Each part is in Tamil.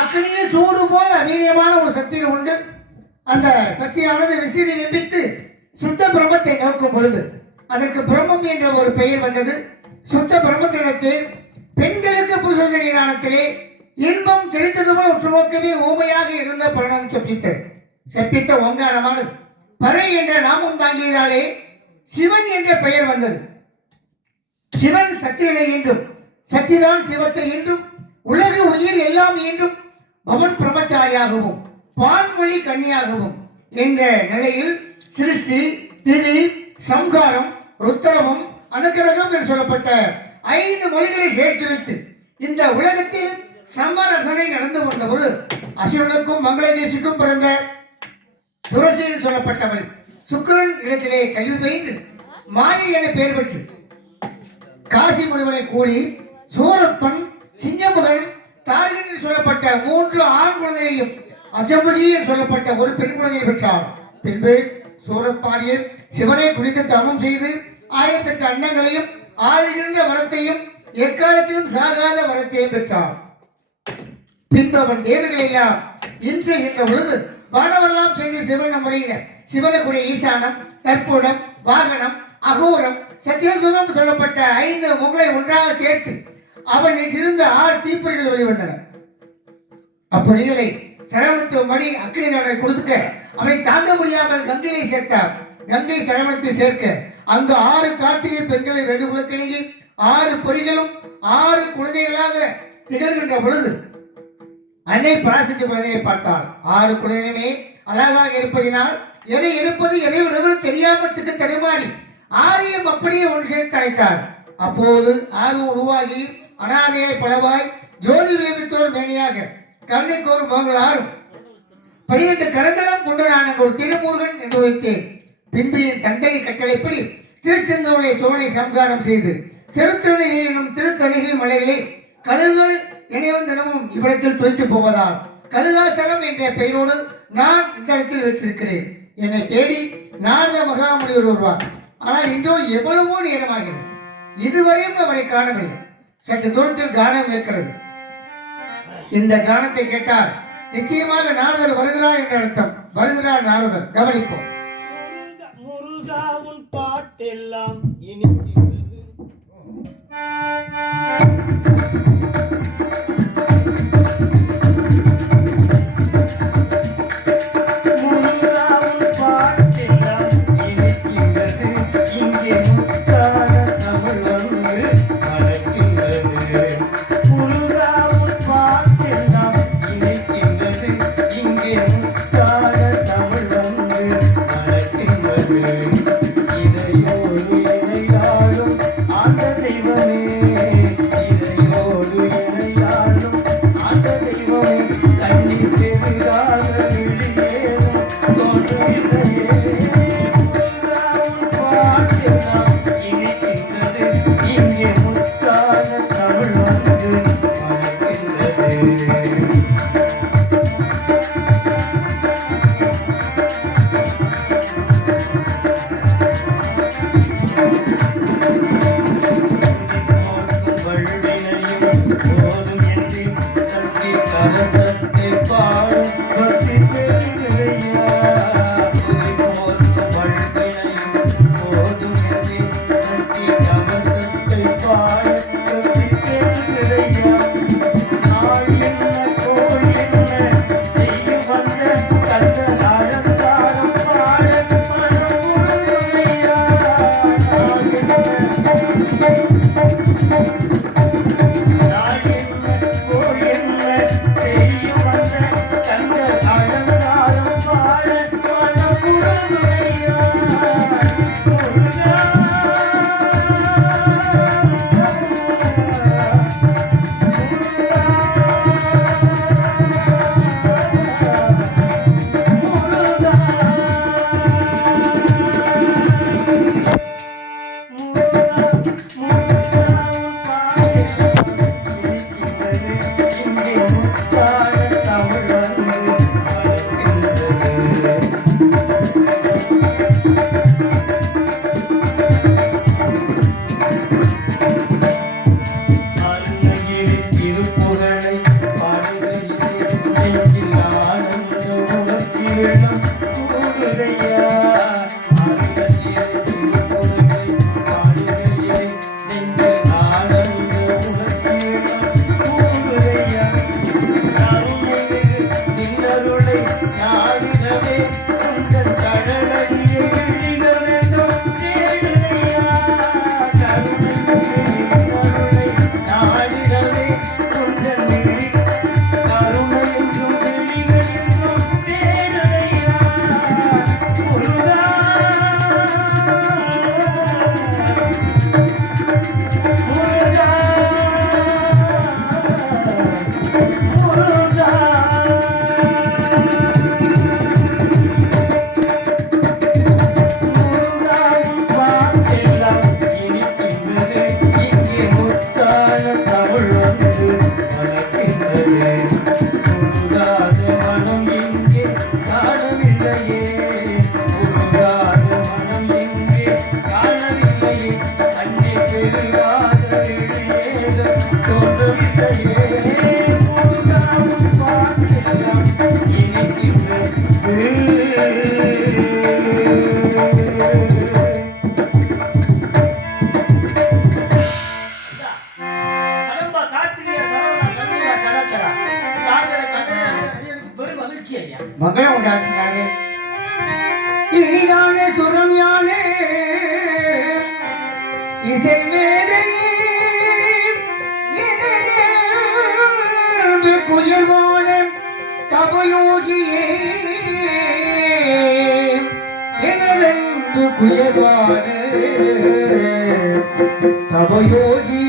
அக்னியில் சூடு போல் அநீதியமான ஒரு சக்தியில் உண்டு. அந்த சக்தியானது விசிறி வெம்பித்து சுத்த பிரம்மத்தை நோக்கும் பொழுது அதற்கு பிரம்மம் என்ற ஒரு பெயர் வந்தது. சுத்த பிரம்மத்திடத்து பெண்களுக்கு புருஷ சன்னிதானத்திலே இன்பம் தெரிந்ததுமே உற்றுநோக்கவே ஊமையாக இருந்த பரணம் செப்பித்த ஓங்காரமானது பறை என்ற நாமம் தாங்கியதாலே சிவன் என்ற பெயர் வந்தது. சிவன் சக்தியினை என்றும் சக்திதான் சிவத்தை என்றும் உலக உயிர் எல்லாம் என்றும் பவன் பிரம்மச்சாரியாகவும் பான்மொழி கன்னியாகவும் என்ற நிலையில் சிருஷ்டி திதி சம்ஹாரம் ருத்ரமம் அனுகிரகம் என்று சொல்லப்பட்ட 5 மொழிகளை சேர்த்து வைத்து இந்த உலகத்தில் சமரசனை நடந்து கொண்டபோது அசுரனுக்கும் மங்களதேசிக்கும் பிறந்த சுரசியில் சொல்லப்பட்டவள் சுக்கிரன் இடத்திலே கல்வி பயின்று மாயை என பெயர் பெற்று காசி முனிவனை கூடி சூரப்பன் சிங்கமுகன் தாரின் சொல்லப்பட்ட 3 ஆண் குழந்தையையும் அஜமுடி சொல்லப்பட்ட ஒரு பெண் குழந்தையை பெற்றார். பின்பு சூரப்பாடியர் சிவனை குறித்து தவம் செய்து 1008 அன்னங்களையும் ஆளுகின்ற வரத்தையும் எக்காலத்திலும் சாகாத வரத்தையும் பெற்றார். பின்பு அவன் தேவர்கள் எல்லாம் இம்சை என்ற பொழுது வானவெல்லாம் சென்று சிவன முறையில சிவனுக்குரிய ஈசானம் தற்பூடம் வாகனம் அகோரம் சத்தியசுதம் சொல்லப்பட்ட 5 முகங்களை ஒன்றாக சேர்த்து அவன் இருந்த 6 தீப்பொறிகள் வெளிவந்தன. அப்பொறிகளை சரவணத்து மணி அக்னிதனை கொடுக்க அவனை தாங்க முடியாமல் கங்கையை சேர்த்தார். கங்கை சரவணத்தை சேர்க்க அங்கு 6 கார்த்திகை பெண்களை வெகுகுலக்கிணங்கி 6 பொறிகளும் 6 குழந்தைகளாக திகழ்கின்ற பொழுது அன்னை பராசக்தி குழந்தையை பார்த்தாள். 6 குழந்தையுமே அழகாக இருப்பதினால் எதை எடுப்பது எதை விடுவது தெரியாமல் தடுமாறி ஆரியம் அப்படியே ஒன்று சேர்த்து அழைத்தார். அப்போது ஆர்வம் உருவாகி அனாதையை பலவாய் ஜோதி விளைவித்தோர் மேனியாக கண்ணைக்கோர் மங்களாரும் 12 கரங்களும் கொண்டு நான் ஒரு திருமூர்கன் என்று வைத்தேன். பின்பு என் தந்தை கட்டளைப்படி திருச்செந்தூரை சோழனை சம்காரம் செய்து செருத்தணை எனும் திருத்தணிகை மலையிலே கழுகுகள் இணைவன் தினமும் இவ்விடத்தில் துவைத்து போவதால் கழுகாசலம் என்ற பெயரோடு நான் இந்த இடத்தில் வைத்திருக்கிறேன். என்னை தேடி நாரத மகாமுனிவர் வருவார். ஆனால் இன்றோ எவ்வளவோ நேரமாகிறது, இதுவரையும் அவரை காணவில்லை. சற்று தூரத்தில் கானம் இருக்கிறது. இந்த கானத்தை கேட்டால் நிச்சயமாக நாரதர் வருகிறார் என்ற அர்த்தம். வருகிறார் நாரதர், கவனிப்போம். முருகாவும் பாட்டெல்லாம் இனிக்கிறது. இதையோடு இணையா மங்களம் உண்டாக்கினாலே இனிதானே சுரம் யானே இசை மேதையே குயர்வான தபயோகியே எனது குயர்வான தபயோகியே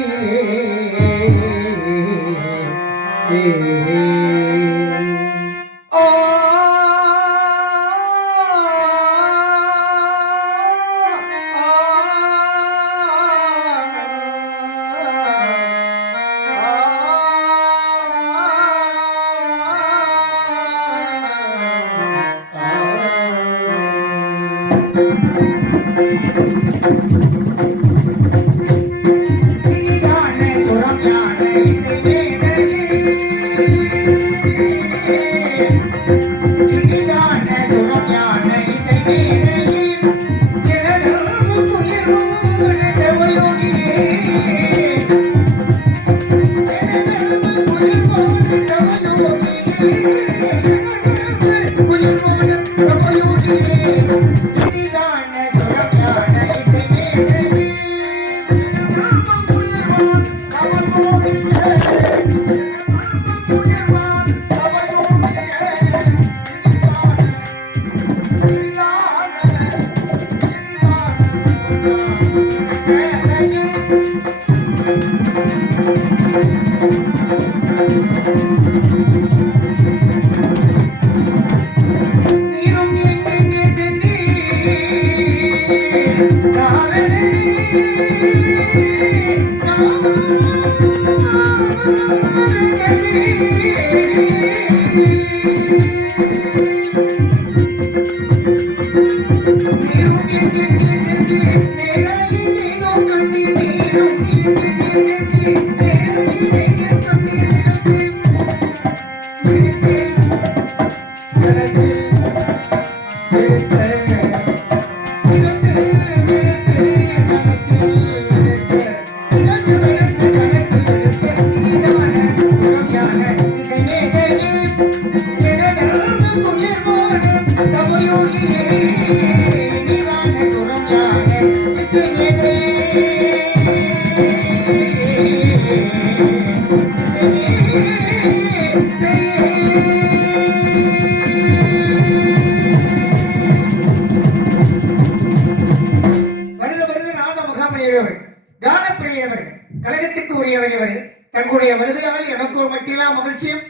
வருக வருக நாத முகாமையுடையவர் கானப்பிரியவர் கழகத்திற்கு உரியவர் தங்களுடைய வருகையால் எனக்கு ஒரு மட்டிலாம் மகிழ்ச்சியும்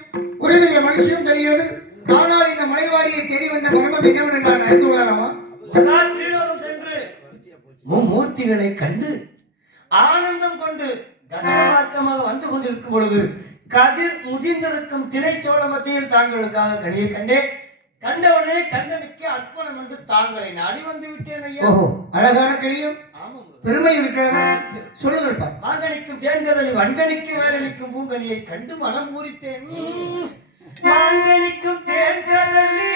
உறவிய மனுஷியும் தெரிகிறது. ஆனால் இந்த மலைவாடியை தேடி வந்த மர்மம் என்னவென்று நான் அறிந்து கொள்ளலாமா? திரிலோகம் சென்று மும்மூர்த்திகளை கண்டு ஆனந்தம் கொண்டு ககனமார்க்கமாக வந்து கொண்டிருக்கும் பொழுது கதிர் முதிர்ந்திருக்கும் திணைச்சோழ மத்தியில் தாங்களுக்காக கனியை கண்டேன். கண்டவுடனே கந்தனுக்கு அர்ப்பணம் என்று தாங்களை நாடி வந்து விட்டேன் ஐயா. ஓஹோ, அழகான கனியும் ஆமாம், பெருமை இருக்கிறதா? சொல்லுங்கள் பா. மாங்கனிக்கும் தேர்ந்ததலி வன்கனிக்கு வேலனிக்கும் பூங்கனியை கண்டு மனம் பூரித்தேன். மாங்கனிக்கும் தேர்ந்ததலி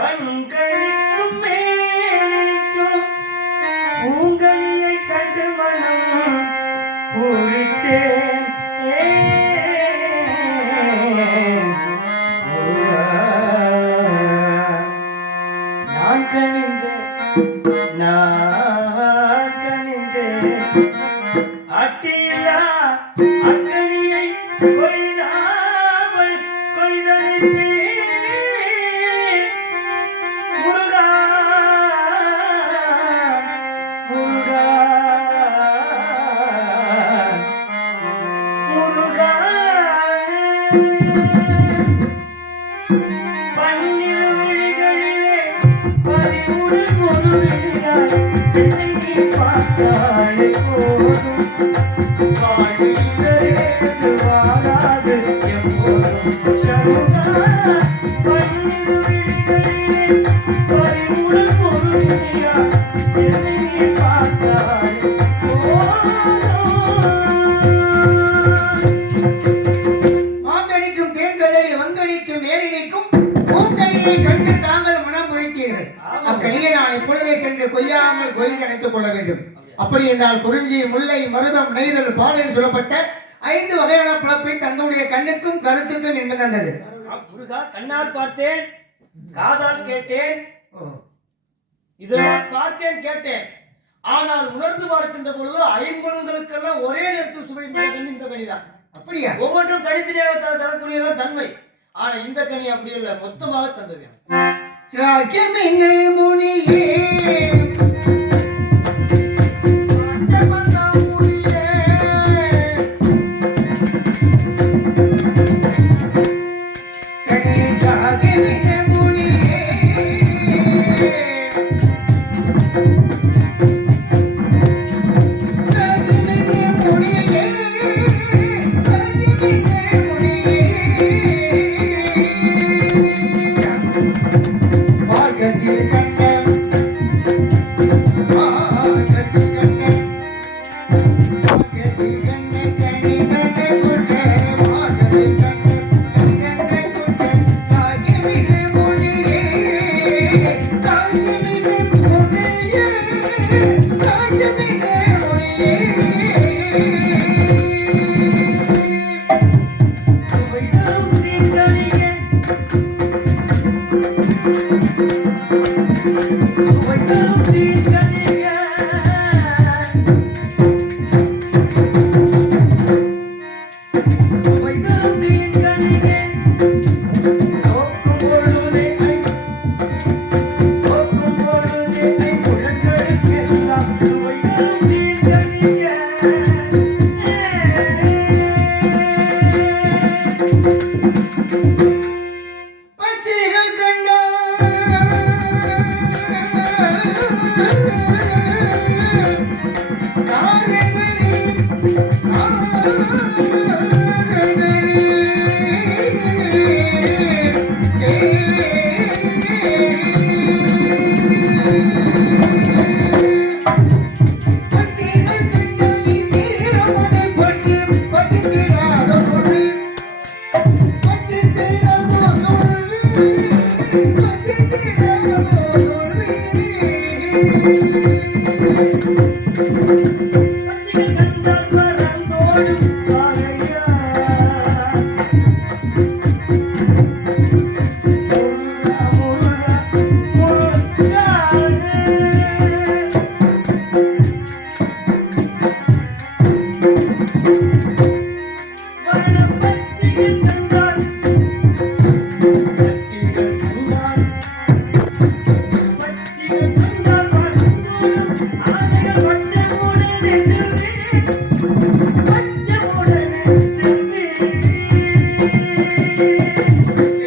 வன்கனிக்கும் மேலிக்கும் பூங்கனியை கண்டு மனம் பூரித்தேன். நான் கணிந்தேன் அட்டியில்லா அக்கனியை கொய்தாமல் கொய்தனைப்பே முருகா முருகா முருகா பன்னிரு விழிகளிலே பறிவுடன் முருகினார் என்னை பார்த்தாலே போதும் வாழ்விலேது வாழாது எப்போதும் சருகா பன்னிரு விழிகளிலே பறிவுடன் முருகினார் என்னை பார்த்தாலே மாங்கனிக்கும் தேர்ந்ததை வங்கனிக்கும் மேலினைக்கும் பூங்கனியை கண்டு தாங்கள் மனம் முழித்தீர்கள். அக்கனியை நான் இப்பொழுதே சென்று கொய்யாமல் கொய்து அணைத்துக் கொள்ள வேண்டும். அப்படி என்றால் குறிஞ்சி, முல்லை, மருதம், நெய்தல், பாலையில் சொல்லப்பட்ட 5 வகையான பிளப்பை தங்களுடைய கண்ணுக்கும் கருத்துக்கும் நின்று தந்தது. முருகா, கண்ணால் பார்த்தேன், காதால் கேட்டேன், இதெல்லாம் பார்த்தேன் கேட்டேன். ஆனால் உணர்ந்து பார்க்கின்ற பொழுது ஐம்பொருளுக்கெல்லாம் ஒரே நேரத்தில் சுவைந்த கனி இந்த கனிதான். அப்படியா? ஒவ்வொன்றும் தனித்தனியாக தரக்கூடியதான் தன்மை. ஆனா இந்த கனி அப்படி இல்லை, மொத்தமாக தந்தது. சாக்கியமின்னு முனியே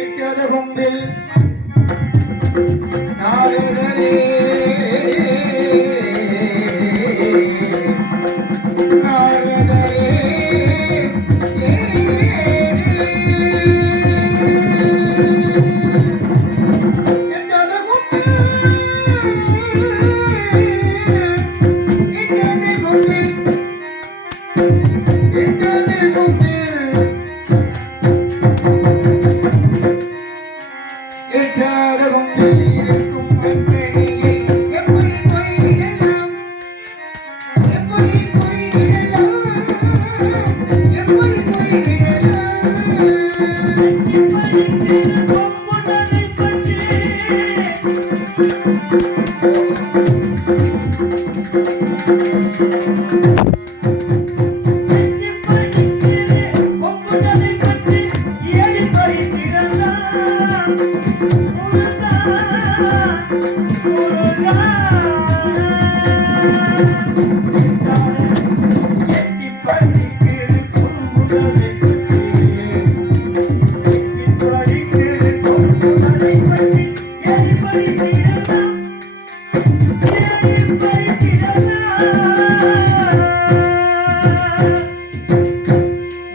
எட்டாத கொம்பில் நாடுகளே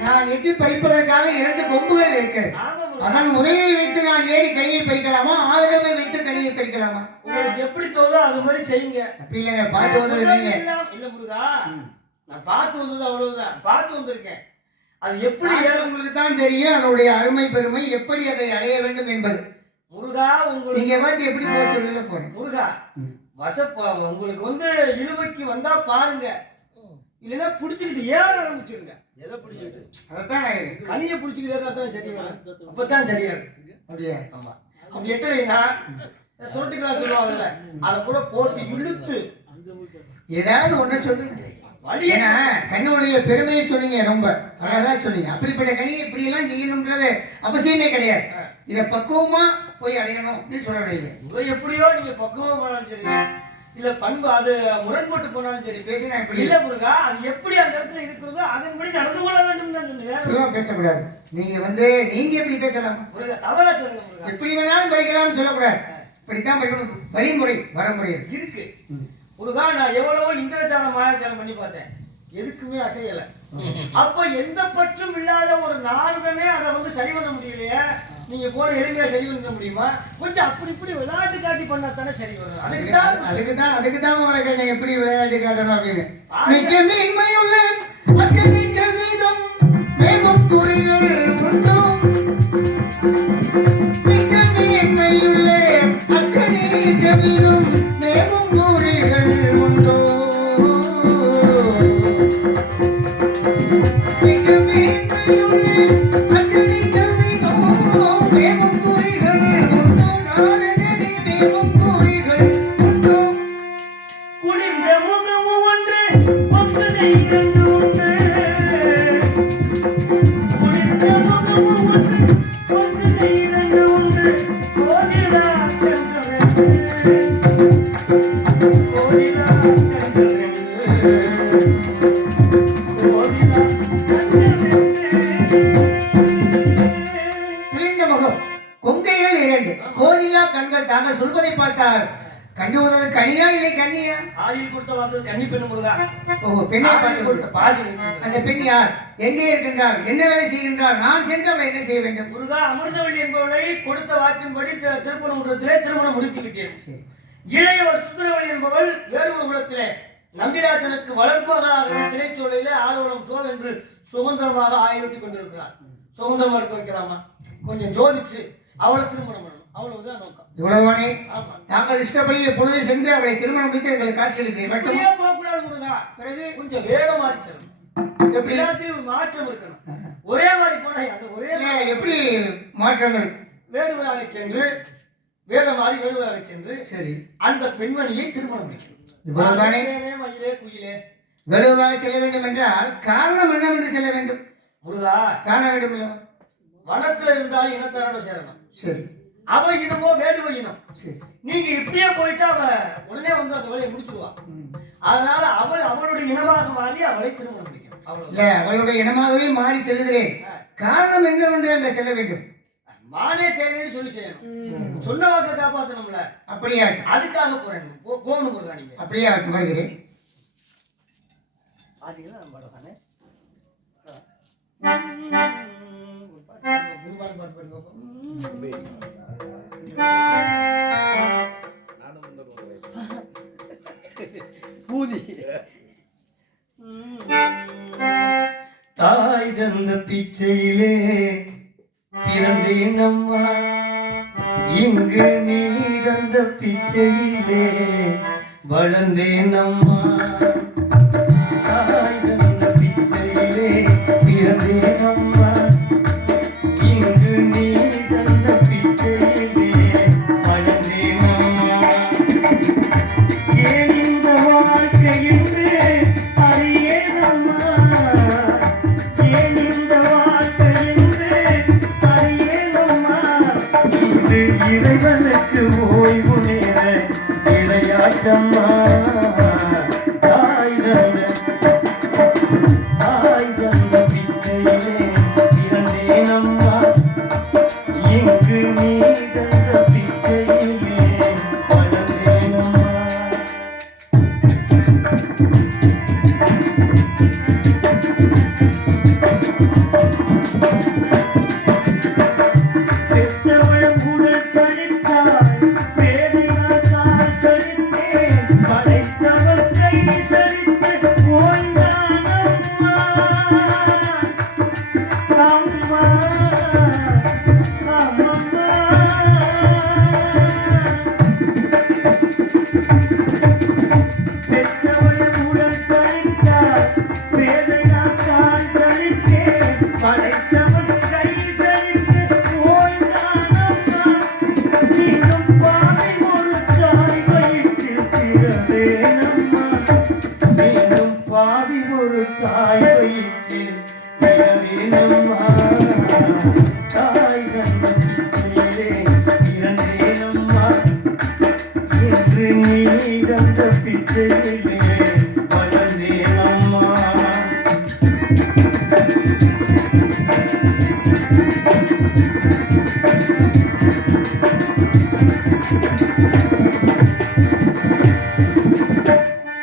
நான் எட்டி பறிப்பதற்காக 2 கொம்புகள் இருக்கிறது. அதன் உதவியை வைத்து நான் ஏறி கனியை பறிக்கலாமா, ஆதரவை வைத்து கனியை பறிக்கலாமா? உங்களுக்கு எப்படி தோதோ அது மாதிரி செய்யுங்க. அப்படி இல்லைங்க, பார்த்து வந்தது நீங்க. இல்ல முருகா, நான் பார்த்து வந்தது அவ்வளவுதான். பார்த்து வந்திருக்கேன். அது எப்படி உங்களுக்கு தான் தெரியும் அதனுடைய அருமை பெருமை, எப்படி அதை அடைய வேண்டும் என்பது. முருகா, உங்களுக்கு நீங்க பார்த்து எப்படி போக சொல்ல போறேன். முருகா, உங்களுக்கு வந்து இழுவைக்கு வந்தா பாருங்க, இல்லைன்னா புடிச்சுக்கிட்டு ஏற ஆரம்பிச்சிருங்க. எதை புடிச்சுக்கிட்டு? அதான் கனியை புடிச்சுக்கிட்டு சரி வரும். அப்பதான் சரியா இருக்கு. அப்படியே? ஆமா. அப்படி எட்டலைன்னா தொட்டிக்கலாம் சொல்லுவாங்கல்ல, அதை கூட போட்டு இழுத்து ஏதாவது ஒண்ணு சொல்லுங்க. ஏன்னா கண்ணுடைய பெருமையை சொன்னீங்க, ரொம்ப அழகா சொன்னீங்க. அப்படிப்பட்ட கனியை இப்படி எல்லாம் செய்யணும்ன்றது அவசியமே கிடையாது. இதை பக்குவமா போய் அடையணும் சொல்ல முடியுங்க. எப்படியோ நீங்க பக்குவமா போனாலும் சரி, இல்ல பண்பு அது முரண்பட்டு போனாலும் சரி, பேசினா எப்படி இல்ல முருகா, அது எப்படி அந்த இடத்துல இருக்கிறதோ அதன்படி நடந்து கொள்ள வேண்டும் தான் சொன்னீங்க. பேசக்கூடாது. நீங்க எப்படி பேசலாம் முருகா? தவறா சொல்லுங்க முருகா. எப்படி வேணாலும் பறிக்கலாம்னு சொல்லக்கூடாது. இப்படித்தான் பறிக்கணும். வழிமுறை வரமுறை இருக்கு முருகா. நான் எவ்வளவோ இந்திரஜாலம் மாயாஜாலம் பண்ணி பார்த்தேன், எதுக்குமே அசையல. அப்ப எந்த பற்றும் இல்லாத ஒரு நாடுதமே அதை வந்து சரி பண்ண முடியலையே. நீங்க போன எளிமையா சரி பண்ண முடியுமா? கொஞ்சம் அப்படி இப்படி விளையாட்டு காட்டி பண்ணா தானே சரி வரும். அதுக்குதான் உங்களை கேட்டேன், எப்படி விளையாட்டு காட்டணும் அப்படின்னு. மிக்க மேன்மையுள்ள அக்கறைக்க வீதம் மேகம் குறைகள் உண்டோ. மிக்க மேன்மையுள்ள அக்கறைக்க வீதம் மேகம் குறைகள் உண்டோ. மிக்க மேன்மையுள்ள அக்கறைக்க குளிர்ந்த முகமும் ஒன்று ஒப்பதை இரண்டு ஒன்று. குளிர்ந்த முகமும் ஒன்று ஒப்பதை இரண்டு ஒன்று. கோயிலா கண்டவென்று, கோயிலா கண்டவென்று, கோயிலா கண்டவென்று. கொங்கைகள் 2, கோயிலா கண்கள். தாங்கள் சொல்வதை பார்த்தால் கண்டுவதற்கு கனியா இல்லை கண்ணியா? ஆயில் கொடுத்த வார்த்தை கன்னி பெண்ணு முருகா. பெண்ணை பார்த்து கொடுத்த பாதி. அந்த பெண் யார்? எங்கே இருக்கின்றார்? என்ன வேலை செய்கின்றார்? நான் சென்று அவளை என்ன செய்ய வேண்டும்? முருகா, அமிர்தவள்ளி என்பவளை கொடுத்த வாக்கின்படி திருப்பணமுற்றத்திலே திருமணம் முடித்துவிட்டேன். இளையவள் சுந்தரவள்ளி என்பவள் வேலூர் குலத்திலே நம்பிராஜனுக்கு வளர்ப்பதாக திரைச்சோலையிலே ஆலோலம் சோ என்று சுதந்திரமாக ஆயிரத்தி கொண்டிருக்கிறார். சுதந்திரமா இருக்க வைக்கலாமா? கொஞ்சம் ஜோதிச்சு அவளை திருமணம் பண்ணணும், அவ்வளவுதான் நோக்கம். இவ்வளவுதானே? நாங்கள் இஷ்டப்படி பொழுது சென்று அவளை திருமணம் முடித்து எங்களை காட்சியளிக்கிறேன். போகக்கூடாது முருகா. பிறகு கொஞ்சம் வேகம் மாறி செல்லணும். எல்லாத்தையும் மாற்றம் இருக்கணும். ஒரே மாதிரி போனா ஒரே எப்படி மாற்றங்கள்? வேடுவராக சென்று வேடமாறி வேடுவராக சென்று சரி அந்த பெண்மணியை திருமணம் முடிக்கணும். இவ்வளவுதானே? மயிலே குயிலே வேடுவராக செல்ல வேண்டும் என்றால் காரணம் என்னவென்று செல்ல வேண்டும் முருகா? காண வேண்டும் இல்ல? வனத்துல இருந்தாலும் இனத்தாரோட சேரணும். சரி. அவ இனமோ வேடுவ இனம். நீங்க இப்படியே போயிட்டு அவ உடனே வந்து அந்த வேலையை முடிச்சிருவா. அதனால அவளுடைய இனமாக மாறி அவளை திருமணம் முடிக்கணும். அவ்வளவு. இல்ல அவளுடைய இனமாகவே மாறி செல்கிறேன். காரணம் என்னவென்று அங்க செல்ல வேண்டும். மானே தேவைன்னு சொல்லி செய்யணும். சொன்ன வாக்க காப்பாற்றணும்ல. அப்படியா? அதுக்காக போறேன். போகணும் முருகானிங்க. அப்படியா? வருகிறேன். பாத்தீங்களா நம்ம பாடத்தானே. தாய் தந்த பிச்சையிலே பிறந்தேன் அம்மா, இங்கு நீ தந்த பிச்சையிலே வளர்ந்தேன் அம்மா. தாய் தந்த பிச்சையிலே பிறந்தேன் அம்மா, இங்கு நீ தந்த பிச்சையிலே வளர்ந்தேன் அம்மா. ஏன் இந்த வாழ்க்கை என்று அறியேன் அம்மா, ஏன் இந்த வாழ்க்கை என்று அறியேன் அம்மா. இது இறைவனுக்கு ஓய்வு நேர விளையாட்டம்மா. தாய் தந்த பிச்சையிலே பிறந்தேன் அம்மா, இங்கு நீ தந்த பிச்சையிலே வளர்ந்தேன் அம்மா. பெற்றவளும் உடல் சலித்தாள், வேதனால் கால் சலித்தேன், படைத்தவள் கை சலித்து ஓய்ந்தான் அம்மா. அம்மா, அம்மம்மா. பெற்றவளும் உடல் சலித்தாள், வேதனால் கால் சலித்தேன், படைத்தவள் கை சலித்து ஓய்ந்தான் அம்மா. நீயும் பாவை ஒரு தாய் வயிற்றில் பிறந்தேன் அம்மா, நீயும் பாவி ஒரு தாய் வயிற்றில் பிறந்தேன் அம்மா. தாய் தந்த பிச்சையிலே பிறந்தேன் அம்மா, இன்று நீ தந்த பிச்சையிலே வளர்ந்தேன் அம்மா.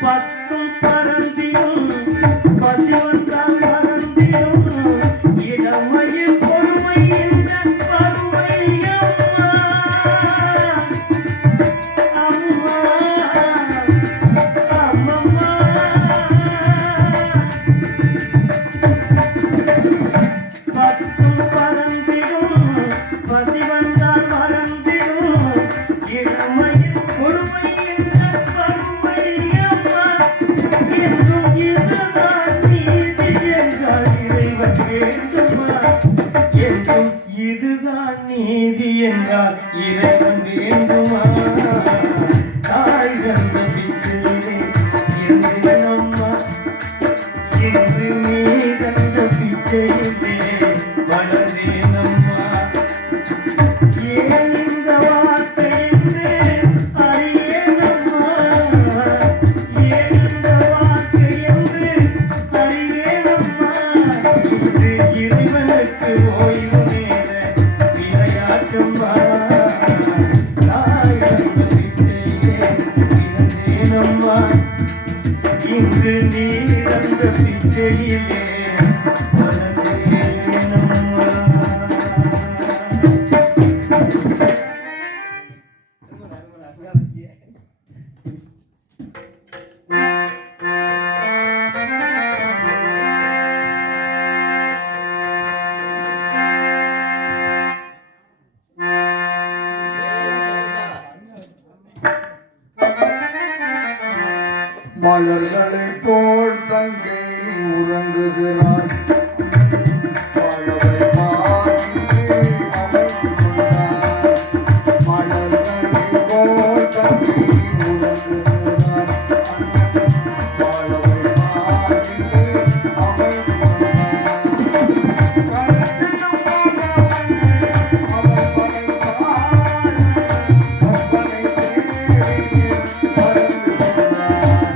பத்தும் பறந்திடும் பசிவந்தால் மறந்திடும் இளமையில் பொறுமை என்ற பருமை அம்மா. அம்மா, அம்மம்மா. பத்தும் பறந்திடும் பசிவந்தால் மறந்திடும் இளமையில் பொறுமை என்ற பருமை அம்மா. என்றும் இதுதான் நீதி என்றால் இறைவன் வேண்டுமா, என்றும் இதுதான் நீதி என்றால் இறைவன் வேண்டுமா. தாய் தந்த பிச்சையிலே பிறந்தேன் அம்மா, இன்று நீ தந்த பிச்சையிலே வளர்ந்தேன் அம்மா. ஏன் இந்த வார்த்தை என்று அறியேன் அம்மா, ஏன் இந்த வார்த்தை என்று அறியேன் அம்மா. இது இறைவனுக்கு ஓய்வு நேர விளையாட்டம்மா. தாய் தந்த பிச்சையிலே பிறந்தேன் அம்மா, இங்கு நீ தந்த பிச்சையிலே வளர்ந்தேன் அம்மா. மலர்களைப் போல் தங்கை உறங்குகிறாள், பறவை மாற்றி அமைத்துள்ளாள். மலர்களைப் போல் தங்கை உறங்குகிறாள், பறவை மாற்றி அமைத்துள்ளாள். கருத்திலும் அவள் படைத்தாள், கற்பனை தேவையில் பறந்துள்ளாள்.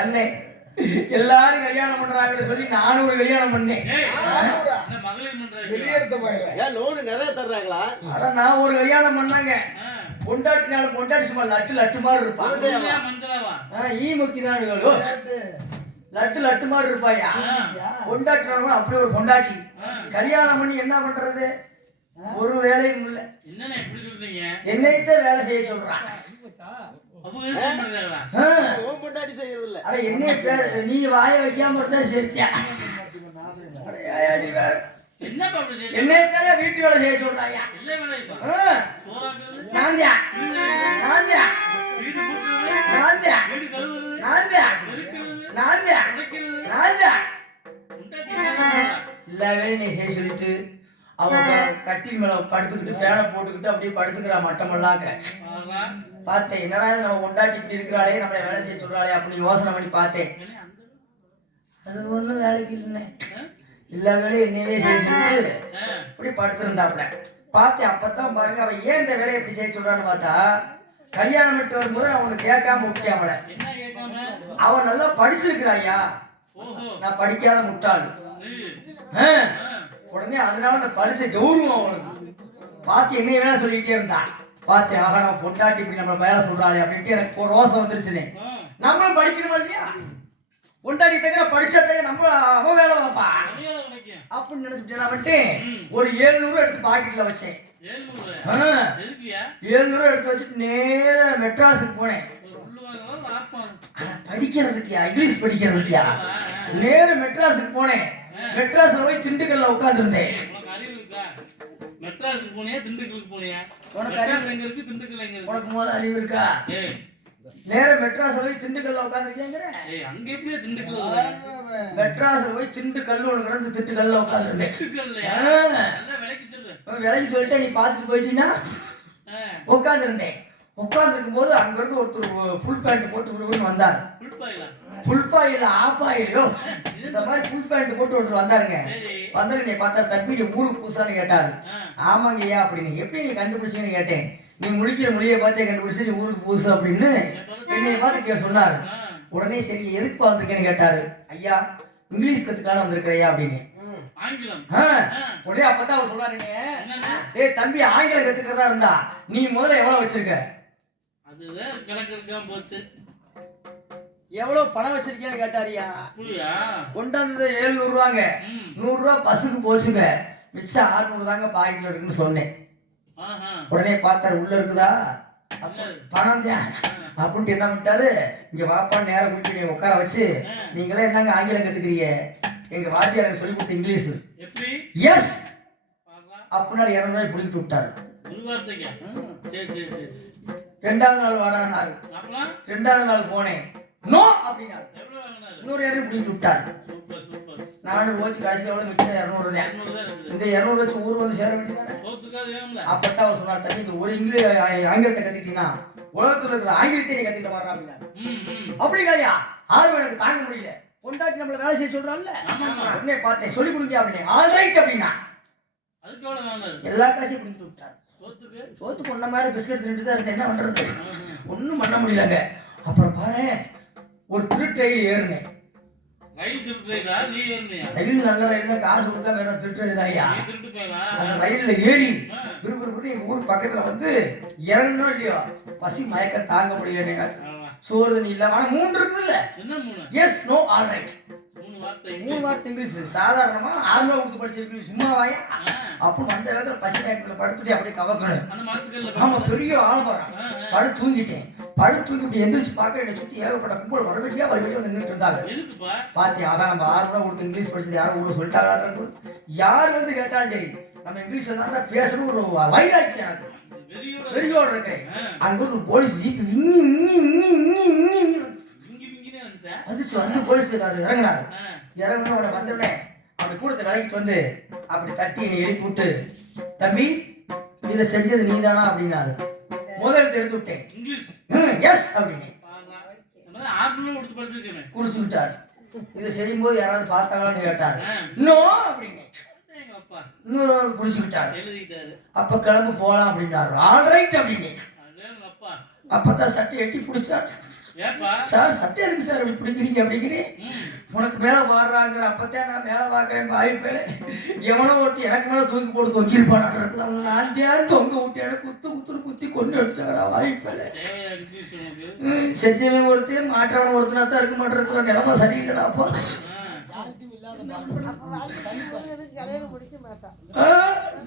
அண்ணே எல்லாரும் கல்யாணம் பண்றாங்கன்னு சொல்லி நானும் ஒரு கல்யாணம் பண்ணேன். நிறைய தர்றாங்களா? அட நான் ஒரு கல்யாணம் பண்ணாங்க. பொண்டாட்டினால பொண்டாட்டி சும்மா லட்டு மாதிரி இருப்பான். ஈ முக்கி தான் லட்டு மாதிரி இருப்பாயா. பொண்டாட்டினாலும் அப்படி ஒரு பொண்டாட்டி கல்யாணம் பண்ணி என்ன பண்றது? ஒரு வேலையும் இல்ல. என்னைத்தான் வேலை செய்ய சொல்றான். செய்யறது இல்ல. அட என்ன நீ வாய வைக்காம இருந்தா சரியா? அட ஏயா நீ வேற. என்னப்பா அப்படி செய்யற? என்ன பேர வீட்டு வேலை செய்ய சொல்றாயா? இல்ல வேலைப்பா. சோறாக்குறது, நான்தியா நான்தியா வீடு கூட்டுறது, நான்தியா வீடு கழுவுறது, நான்தியா பெருக்கிறது, நான்தியா துடைக்கிறது. நான்தியா உண்டாட்டி என்ன பண்றா? எல்லா வேலையும் நீ செய்ய சொல்லிட்டு அவங்க கட்டில் மேல படுத்துக்கிட்டு ஃபேனை போட்டுக்கிட்டு அப்படியே படுத்துக்கிறா மட்டமெல்லாக்க. பாரா. பார்த்தேன் என்னடா இது நம்ம கொண்டாட்டி இப்படி இருக்கிறாளே நம்மளை வேலை செய்ய சொல்றாளே அப்படின்னு யோசனை பண்ணி பார்த்தேன். என்ன அந்த அது ஒண்ணும் வேலைக்கு இல்லைண்ணே. எல்லா வேலையும் என்னையவே செய்ய சொல்லிட்டு ஆ, இப்படி படுத்திருந்தாப்புல பார்த்தேன். அப்பதான் பாருங்க அவன் ஏன் இந்த வேலையை இப்படி செய்ய சொல்றான்னு பார்த்தா, கல்யாணம் விட்டு வரும்போது அவனுக்கு கேட்காம விட்டேன் அவளை. என்ன கேட்காம? அவன் நல்லா படிச்சிருக்கிறாயா, ஓஹோ. நான் படிக்காத முட்டாள். ஆ, உடனே அதனால அந்த படிச்ச கௌரவம் அவனுக்கு பார்த்து என்னைய வேலை சொல்லிட்டே இருந்தான். பார்த்தேன் ஆக நம்ம பொண்டாட்டி இப்படி நம்ம வேலை சொல்றாளே அப்படின்ட்டு எனக்கு ஒரு ரோசம் வந்துருச்சுனே. ஆ. நம்மளும் படிக்கணுமா இல்லையா? பொண்டாட்டி தவிர படிச்சதை நம்ம அவன் வேலை வைப்பா மரியாதை கிடைக்கும். அப்படின்னு நினைச்சுட்டு வந்துட்டு ஒரு 700 எடுத்து பாக்கெட்ல வச்சேன். 700. எதுக்குயா? 700 எடுத்து வச்சுட்டு நேர மெட்ராஸுக்கு போனேன். உள்ளுவாங்களா, லாப்பம்? ஆனா படிக்கிறதுக்குயா, இங்கிலீஷ் படிக்கிறதுக்குயா. நேர மெட்ராஸுக்கு போனேன். மெட்ராஸ்ல போய் திண்டுக்கல்ல உட்கார்ந்துருந்தேன். உனக்கு அறிவு இருக்கா? மெட்ராஸுக்கு போனியா, திண்டுக்கலுக்கு போனியா? உனக்கு மெட்ராஸ் எங்க இருக்கு, திண்டுக்கல் எங்க இருக்கு? உனக்கு முதல்ல அறிவு இருக்கா? ஏய், நேர மெட்ராஸ்ல போய் திண்டுக்கல்ல உட்கார்ந்துருக்கேங்கிற. ஏய், அங்க எப்படியா திண்டுக்கல் வருது? மெட்ராஸ்ல போய் திண்டுக்கல் ஒன்று கிடந்து திண்டுக்கல்ல உட்கார்ந்துருந்தேன். திண்டுக்கல்லையா? ஆ. நல்லா விலைக்கு சொல்லு. விலைக்கு சொல்லிட்டு நீ பார்த்துட்டு போயிட்டீங்கன்னா ஆ, உட்கார்ந்துருந்தேன். உட்கார்ந்துருக்கும் போது அங்க இருந்து ஒருத்தர் ஃபுல் பேண்ட் போட்டு விடுன்னு வந்தார். புல்பாயிலா? ஃபுல் பாயில ஆப்பாயிலையோ இந்த மாதிரி ஃபுல் பேண்ட் போட்டு ஒருத்தர் வந்தாருங்க. சரி. வந்தாரு நீ பார்த்தா தம்பி நீ ஊருக்கு புதுசான்னு கேட்டாரு. ஆ. ஆமாங்க ஐயா அப்படின்னு. எப்படி நீ கண்டுபிடிச்சீங்கன்னு கேட்டேன். நீ முழிக்கிற மொழியை பார்த்தே கண்டுபிடிச்சு நீ ஊருக்கு புதுசு அப்படின்னு என்னைய பார்த்து சொன்னாரு. உடனே சரி எதுக்கு வந்திருக்கேன்னு கேட்டாரு. ஐயா இங்கிலீஷ் கத்துக்கலாம் வந்திருக்கிறையா அப்படின்னு. ஆங்கிலம். ஆ. உடனே அப்பதான் அவர் சொன்னாருங்க, என்னன்னா? ஏய் தம்பி ஆங்கிலம் கத்துக்கிறதா இருந்தா நீ முதல்ல எவ்வளவு வச்சிருக்க, அதுதான் கணக்கு எடுக்காம போச்சு. எவ்வளவு பணம் வச்சிருக்கேன்னு கேட்டாரியா. புரியா? கொண்டாந்தது 700 ரூபாங்க. ம். 100 ரூபா பஸ்ஸுக்கு போச்சுங்க. மிச்சம் 600 தாங்க பாக்கெட்ல இருக்குன்னு சொன்னேன். ஆஹா. உடனே பார்த்தாரு உள்ள இருக்குதா பணம் தான் அப்படின்ட்டு என்ன பண்ணிட்டாரு, இங்க வாப்பா நேரம் கூட்டி நீ உட்கார வச்சு நீங்களே என்னங்க ஆங்கிலம் கத்துக்கிறீங்க, எங்க வாத்தியார் எனக்கு சொல்லி கொடுத்த இங்கிலீஷ் எப்படி? எஸ் பாரா. அப்படின்னா 200 ரூபாய் பிடிக்கிட்டு விட்டாரு. ஒரு வார்த்தைக்கா? சரி சரி சரி. 2வது நாள் வாடானாரு. அப்புறம் 2வது நாள் போனேன். நோ அப்படின்னாரு. எவ்வளவு வாங்கினாரு? இன்னொரு 200 பிடிக்கிட்டு விட்டாரு. Super super. 400 போச்சு. கடைசியில் எவ்வளவு மிச்சம் 200 தான். 200 தான் இருக்குது. இந்த 200 வச்சு ஊருக்கு வந்து சேர வேண்டியதானே. சோத்துக்காது வேணும்ல? அப்பதான் அவர் சொன்னார், தம்பி இது ஒரு இங்கிலீஷ் ஆங்கிலத்தை கத்துக்கிட்டீங்கன்னா உலகத்துல இருக்கிற ஆங்கிலத்தை நீ கத்துக்கிட்ட வர்றா அப்படின்னா. ம் ம். அப்படிங்கய்யா ஆர்வம் எனக்கு தாங்க முடியல. கொண்டாட்டி நம்மள வேலை செய்ய சொல்றான்ல. ஆமாமா. உடனே பார்த்தேன் சொல்லி கொடுங்க அப்படின்னு. ஆல்ரைட் அப்படின்னா அதுக்கு எவ்வளவு வாங்கினாரு? எல்லா காசையும் பிடித்து விட்டார். சோத்துக்கு? சோத்துக்கு ஒன்ன மாதிரி பிஸ்கட் தின்னுட்டு தான் இருந்தேன். என்ன பண்றது, ஒன்றும் பண்ண முடியலங்க. அப்புறம் பாரு ஒரு திருட்டை ஏறுனேன். ரயில் திருட்டுறீங்களா? நீ இருந்தியா? ரயில் நல்ல ரயில் தான், காசு கொடுக்காம வேற திருட்டு ஐயா. நீ திருட்டு போயலா? அந்த ரயில்ல ஏறி விறுவிறுப்பு எங்க ஊர் பக்கத்துல வந்து இறங்கணும் இல்லையோ, பசி மயக்கம் தாங்க முடியல. சோறு தண்ணி இல்ல. ஆனா 3 இருக்குது இல்ல. என்ன 3? Yes no alright. 3 வார்த்தை 3 வார்த்தை இங்கிலீஷ். சாதாரணமா 6 கொடுத்து படிச்ச இங்கிலீஷ் சும்மாவாயா? அப்போ அந்த வேகத்துல பசி மயக்கத்துல படுத்துட்டு அப்படியே கவக்கணும். அந்த மரத்துக்கல்ல ஆமா பெரிய ஆலமரம். படுத்து தூங்கிட்டேன். படுத்து தூங்கி இப்படி எந்திரிச்சு பார்க்க என்னை சுத்தி ஏகப்பட்ட கும்பல் வரவழியா வந்து நின்றுட்டு இருந்தாங்க. எதுக்குப்பா? பாத்தி ஆகா நம்ம 6 ரூபா கொடுத்து இங்கிலீஷ் படிச்சது யாரும் ஊர்ல சொல்லிட்டாங்க. யார் வந்து கேட்டாலும் சரி நம்ம இங்கிலீஷ்ல தான் பேசணும் ஒரு வைராக்கியம் எனக்கு வெறியோட வெறியோட இருக்கிறேன். அங்க ஒரு போலீஸ் ஜீப் விங்கி விங்கினே வந்துச்சா? வந்துச்சு. வந்து போலீஸ்காரர் இறங்கினாரு. ஆ. இறங்கின உடனே வந்துடுறேன். அப்படி கூடத்தை விலகிட்டு வந்து அப்படி தட்டி என்னை எழுப்பி விட்டு, தம்பி இதை செஞ்சது நீதானா அப்படின்னாரு. முதல்ல தெரிந்து விட்டேன். இங்கிலீஷ். எஸ் அப்படின்னு பாரா. நம்ம தான் 6 ரூபா கொடுத்து படிச்சிருக்கேனே. குடிச்சு விட்டார். இதை செய்யும்போது யாராவது பார்த்தாங்களான்னு கேட்டார். ஆ. நோ அப்படின்னு எங்க அப்பா இன்னொரு குடிச்சு விட்டார். எழுதிட்டாரு. அப்ப கிளம்பு போலாம் அப்படின்னாரு. ஆல்ரைட் அப்படின்னு. அதேங்க அப்பா. அப்பதான் சட்டை எட்டி பிடிச்சார். ஏப்பா? சார் சட்டை எதுக்கு சார் இப்படி பிடிக்கிறீங்க அப்படிங்கிறேன். ம். உனக்கு மேல வாடுறாங்க. அப்பத்தான் நான் மேல வாக்குறேன். வாய்ப்பேன் எவனோ ஒருத்தி எனக்கு மேல தூக்கி போட்டு தொங்கிருப்பான். நான் தேன் தொங்க விட்டு குத்து குத்தி கொண்டு எடுத்தாடா வாய்ப்பேல. தேவையா இங்கிலீஷ் உனக்கு? செஞ்சவன் ஒருத்தர் மாற்றவன் ஒருத்தனா தான் இருக்க மாட்டேன். நிலமா சரியில்லடா அப்பா. ஆ.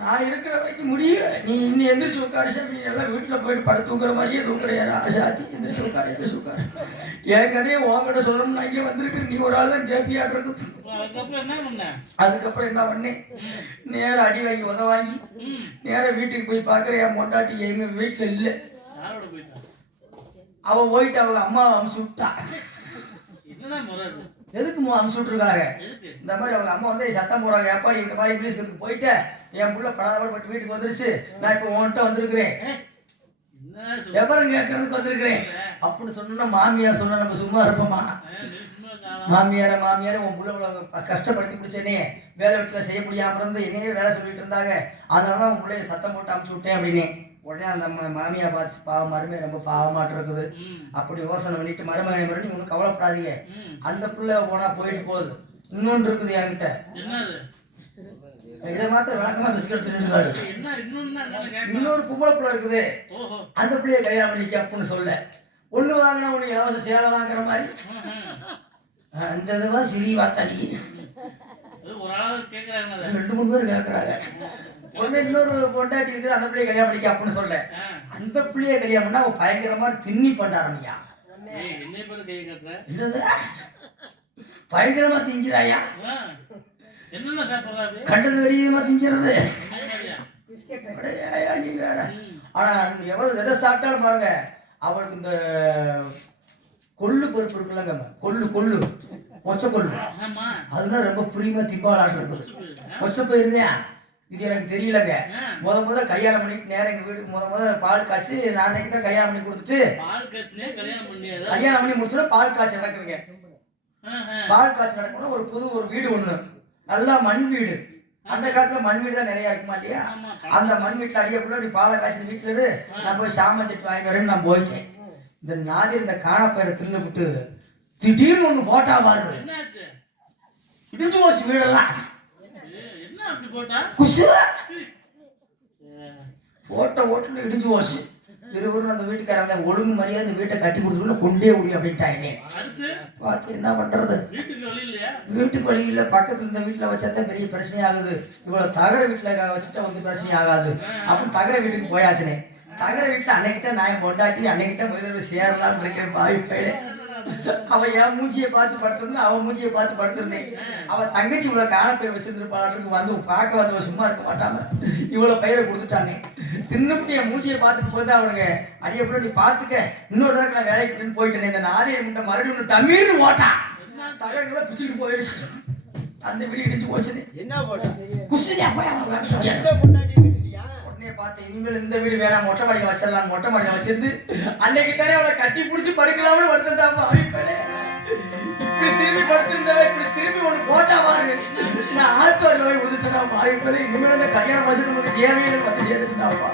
நான் இருக்கிற வரைக்கும் முடியும். நீ இன்னும் எந்திரிச்சு உட்காரு சாமி. நீ எல்லாம் வீட்டில் போயிட்டு படுத்து தூங்குற மாதிரியே தூங்குற ஆசாத்தி. எந்திரிச்சு உட்காரு, எந்திரிச்சு உட்காரு. என் கதையை உங்ககிட்ட சொல்லணும்னு இங்கே வந்திருக்கு. நீ ஒரு ஆள் தான் கேப்பியாட்டு இருக்கு. அதுக்கப்புறம் என்ன பண்ண? அதுக்கப்புறம் என்ன பண்ணேன்? நேரம் அடி வாங்கி உத வாங்கி நேரம் வீட்டுக்கு போய் பார்க்குறேன். என் பொண்டாட்டி எங்க வீட்டில் இல்லை. யாரோட போயிட்டா? அவ போயிட்டு அவங்க அம்மாவை அமுச்சு விட்டா. என்னடா முறை அது? எதுக்கு அமுச்சு விட்டுருக்காங்க? எதுக்கு? இந்த மாதிரி அவங்க அம்மா வந்து சத்தம் போடுறாங்க. எப்பா இந்த மாதிரி இங்கிலீஷ்க்கு போயிட்டு என் புள்ள படாதப்பட்டு வீட்டுக்கு வந்துருச்சு. நான் இப்போ உன்கிட்ட வந்திருக்கிறேன். என்ன சொல்ற? விவரம் கேட்கறதுக்கு வந்திருக்கிறேன் அப்படின்னு சொன்னா மாமியார் சொன்னா நம்ம சும்மா இருப்போமா? மாமியார உன் புள்ள கஷ்டப்படுத்தி பிடிச்சேனே, வேலை வீட்டில் செய்ய முடியாம இருந்து என்னையே வேலை சொல்லிட்டு இருந்தாங்க. அதனால உன் பிள்ளைய சத்தம் போட்டு அமுச்சு விட்டேன் அப்படின்னு. உடனே அந்த மாமியா பார்த்து பாவம் மருமையை ரொம்ப பாவமாட்டு இருக்குது. அப்படி யோசனை பண்ணிட்டு மருமகனை மறுபடியும் ஒன்றும் கவலைப்படாதீங்க. அந்த பிள்ளை போனா போயிட்டு போகுது. இன்னொன்று இருக்குது என்கிட்ட. என்னது? இதை மாத்திரம் விளக்கமா பிஸ்கட் தின்னுட்டாரு. என்ன இன்னொன்னு கேட்க? இன்னொரு பொம்பளை பிள்ளை இருக்குது. ஓஹோ. அந்த பிள்ளைய கல்யாணம் பண்ணிக்க அப்படின்னு சொல்ல. ஒண்ணு வாங்கினா ஒண்ணு இலவச சேலை வாங்குற மாதிரி. அந்த இதுவா சிறி வாத்தாடி ஒரு ஆளாவது கேட்கறாங்க. 2-3 பேர் கேட்கறாங்க. உடனே இன்னொரு பொண்டாட்டி இருக்குது. அந்த பிள்ளைய கல்யாணம் பண்ணிக்க அப்படின்னு சொல்ல. அந்த பிள்ளைய கல்யாணம் பண்ணா அவன் பயங்கரமா திண்ணி பண்ண ஆரம்பியா. என்னை பேரு கை கட்டுற? என்னது பயங்கரமா திங்கிறாயா? என்னென்ன சாப்பிடுறாரு? கண்டது அடியமா திங்கிறது. என்ன நீ வேற. ஆனா எவ்வளவு எதை சாப்பிட்டாலும் பாருங்க, அவளுக்கு இந்த கொள்ளு பருப்பு இருக்குல்லங்க, கொள்ளு மொச்ச கொள்ளு, ஆமா. அதெல்லாம் ரொம்ப புரியுமா திம்பாளாட்டு இருக்குது. மொச்ச போயிருந்தேன். இது எனக்கு தெரியலங்க. முத கல்யாணம் பண்ணிட்டு நேரம் எங்க வீட்டுக்கு முத பால் காய்ச்சி நாளைக்கு தான் கல்யாணம் பண்ணி கொடுத்துட்டு பால் காய்ச்சினே கல்யாணம் பண்ணியாதா? கல்யாணம் பண்ணி முடிச்சுட்டு பால் காய்ச்சி நடக்குதுங்க. பால் காய்ச்சி நடக்கணும். ஒரு வீடு ஒண்ணு, நல்லா மண் வீடு. அந்த காலத்துல மண் வீடு தான் நிறைய இருக்குமா இல்லையா? அந்த மண் வீட்டுல ஐயக்குள்ள நீ பாலை காய்ச்சி வீட்டுல இரு, நான் போய் சாமான் செட்டு வாங்கி வரேன்னு நான் போயிட்டேன். இந்த நாதி இந்த காணப்பயிரை தின்னு விட்டு திடீர்னு ஒண்ணு போட்டா பாரு, என்னாச்சு? இடிஞ்சு போச்சு வீடெல்லாம். என்ன அப்படி போட்டா? குசு ஓட்டுல இடிஞ்சு போச்சு. இருவரும் அந்த வீட்டுக்காரங்க ஒழுங்கு மரியாதை இந்த வீட்டை கட்டி கொடுத்துட்டு கொண்டே ஓடி அப்படின்ட்டாங்க. பார்த்து என்ன பண்றது? வீட்டுக்கு வழி இல்ல. பக்கத்துல இந்த வீட்டுல வச்சாதான் பெரிய பிரச்சனை ஆகுது. இவ்வளவு தகர வீட்டுல வச்சுட்டா வந்து பிரச்சனை ஆகாது. அப்ப தகர வீட்டுக்கு போயாச்சுனே. தகர வீட்டுல அன்னைக்குதான் நான் கொண்டாட்டி அன்னைக்குதான் முதல்ல சேரலாம்னு இருக்கிறேன். பாவி பயில அவன் என் மூஞ்சியை பார்த்து படுத்திருந்தேன், அவன் மூஞ்சியை பார்த்து படுத்திருந்தேன். அவன் தங்கச்சி இவ்வளவு காணப்பயிர் வச்சிருந்துருப்பாளுக்கு வந்து பார்க்க வந்து சும்மா இருக்க மாட்டாம இவ்வளவு பயிரை கொடுத்துட்டானே. தின்னுட்டு என் மூஞ்சியை பார்த்துட்டு போது அவனுங்க அடியப்பட நீ பார்த்துக்க, இன்னொரு தடவை நான் வேலைக்கு போயிட்டேன். இந்த 4 முட்டை மறுபடியும் டமீர்னு ஓட்டான். தகவல்களை பிடிச்சிட்டு போயிடுச்சு. அந்த வீடு இடிச்சு போச்சு. என்ன போட்டா? குசியா போய் எந்த பொண்டாட்டி கட்டிட்டியா? உடனே பார்த்தேன், இனிமேல் இந்த வீடு வேணாம், மொட்டை மாடியில் வச்சிடலாம். மொட்டை மாடியில் வச்சிருந்து அன்னைக்கு தானே அவளை கட்டி பிடிச்சி படுக்கலாம்னு படுத்துட்டாப்பா. இப்படி திரும்பி படுத்திருந்தவ இப்படி திரும்பி ஒண்ணு போட்டா பாரு, நான் 1000 ரூபாய் கொடுத்துட்டா. வாய்ப்பே இனிமேல் கல்யாணம் வச்சுட்டு நமக்கு தேவையில்லை வந்து சேர்த்துட்டாப்பா.